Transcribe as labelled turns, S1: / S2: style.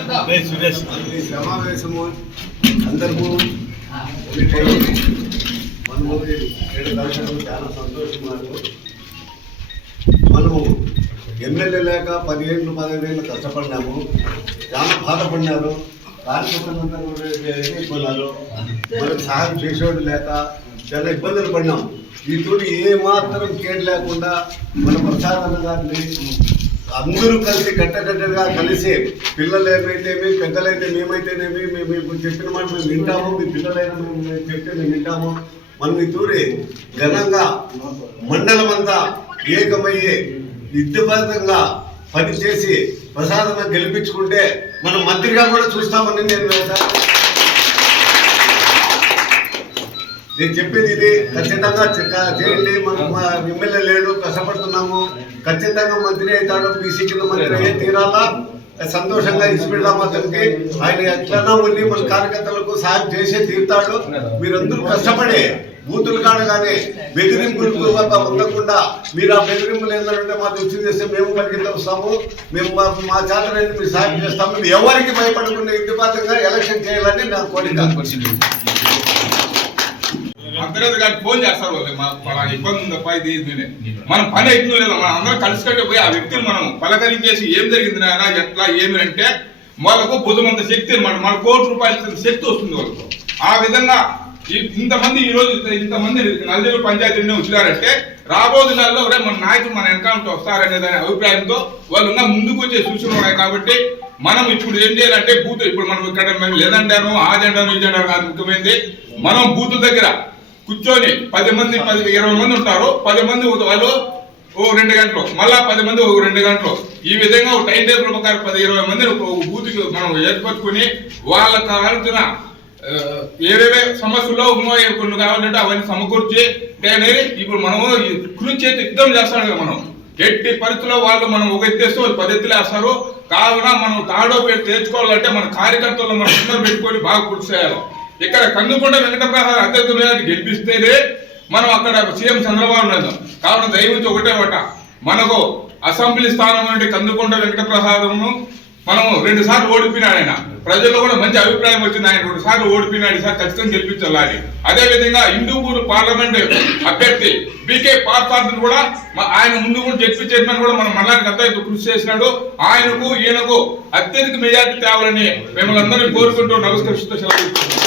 S1: సురేష్.
S2: సమావేశము అందరికీ మనము చాలా సంతోషం మనము ఎమ్మెల్యే లేక పదిహేను పదిహేను కష్టపడినాము. చాలా బాధపడినారు. కార్యకర్తలంతా మనకు సహాయం చేసేవాడు లేక చాలా ఇబ్బందులు పడినాం. ఈ ఏ మాత్రం కేడు లేకుండా మన ప్రసాదన్న గారిని అందరూ కలిసి కట్టకట్టగా కలిసి పిల్లలు ఏమైతేమి పెద్దలైతే మేమైతేనేమి మేము ఇప్పుడు చెప్పిన మాట మేము వింటాము మీ పిల్లలైనా మేము మేము చెప్తే మేము వింటాము. మనం ఈ తూరి ఘనంగా మండలం అంతా ఏకమయ్యే యుద్ధబద్ధంగా పనిచేసి ప్రసాదంగా గెలిపించుకుంటే మనం మంత్రిగా కూడా చూస్తామని నేను వేశాను నేను చెప్పేది ఇది ఖచ్చితంగా చెక్క- చేయండి. మనం ఎమ్మెల్యే లేడు కష్టపడుతున్నాము. ఖచ్చితంగా మంత్రి అవుతాడు బీసీ కింద మంత్రి అయ్యే తీరాలా సంతోషంగా ఇచ్చిపెడదాం అతనికి ఆయన ఎట్లన్నా ఉండి మన కార్యకర్తలకు సాయం చేసే తీరుతాడు. మీరందరూ కష్టపడే బూతులు కాడ కానీ బెదిరింపులు ఉండకుండా మీరు ఆ బెదిరింపులు ఏంటంటే మా దృష్టి చేస్తే మేము పరిగెత్త వస్తాము. మేము మా మా చేతనైతే మీరు సాయం చేస్తాము. ఎవరికి భయపడకుండా ఇంటిపాతంగా ఎలక్షన్ చేయాలని నా కోరిక.
S3: అంతర్గత గారికి ఫోన్ చేస్తారు వాళ్ళు. పలానా ఇబ్బంది ఉందప్ప ఇది ఇది మనం పని అయితే లేదో మనం అందరం కలిసికట్టే పోయి ఆ వ్యక్తిని మనం పలకరించేసి ఏం జరిగింది నాయన ఎట్లా ఏమి అంటే వాళ్ళకు బుధమంత శక్తి మన మన కోటి రూపాయలు ఇచ్చిన శక్తి వస్తుంది వాళ్ళకు. ఆ విధంగా ఇంతమంది ఈ రోజు ఇంతమంది నలుగురు పంచాయతీ వచ్చినారంటే రాబో దినాల్లో మన నాయకులు మన వెనకాల వస్తారనే దాని అభిప్రాయంతో వాళ్ళు ఇంకా ముందుకు వచ్చే సూచనలు ఉన్నాయి కాబట్టి మనం ఇప్పుడు ఏం చేయాలంటే బూత్ ఇప్పుడు మనం ఇక్కడ మేము లేదంటాను ఆ జెండాను ఈ జెండా కాదు ముఖ్యమైనది మనం బూత్ దగ్గర కూర్చొని పది మంది పది ఇరవై మంది ఉంటారు. పది మంది ఒక వాళ్ళు ఓ రెండు గంటలు. మళ్ళా పది మంది ఒక రెండు గంటలు. ఈ విధంగా ఒక టైం టేబుల్ ప్రకారం పది ఇరవై మంది ఒక బూత్కి మనం ఏర్పరచుకుని వాళ్ళకి కావాల్సిన ఏవేవే సమస్యలో ఉన్నాయో కొన్ని కావాలంటే అవన్నీ సమకూర్చి అనేది ఇప్పుడు మనము కృషి చేతి యుద్ధం చేస్తాం కదా మనం. ఎట్టి పరిస్థితుల్లో వాళ్ళు మనం ఒక ఎత్తేస్తే పది ఎత్తులు వేస్తారు. కావున మనం తాడో పెట్టి తెచ్చుకోవాలంటే మన కార్యకర్తలు మనం అందరూ పెట్టుకొని బాగా కృషి చేయాలి. ఇక్కడ కందుకొండ వెంకటప్రసాద్ అత్యర్థి మీద గెలిపిస్తేనే మనం అక్కడ సీఎం చంద్రబాబు నాయుడు కాబట్టి దయవుంచి ఒకటే ఒకట మనకు అసెంబ్లీ స్థానం నుండి కందుకొండ వెంకటప్రసాదము మనం రెండు సార్లు ఓడిపోయినాడు ఆయన. ప్రజల్లో కూడా మంచి అభిప్రాయం వచ్చింది. ఆయన రెండు సార్లు ఓడిపోయినాడు ఈసారి ఖచ్చితంగా గెలిపించాలి అదే విధంగా హిందూపూర్ పార్లమెంట్ అభ్యర్థి బీకే పార్థార్థులు కూడా ఆయన ముందు కూడా జడ్పీ చైర్మన్ కూడా మన మండలానికి అంతా కృషి చేసినాడు. ఆయనకు ఈయనకు అత్యధిక మెజార్టీ తేవాలని మిమ్మల్ని అందరినీ కోరుకుంటూ నమస్కరిస్తూ సెలవు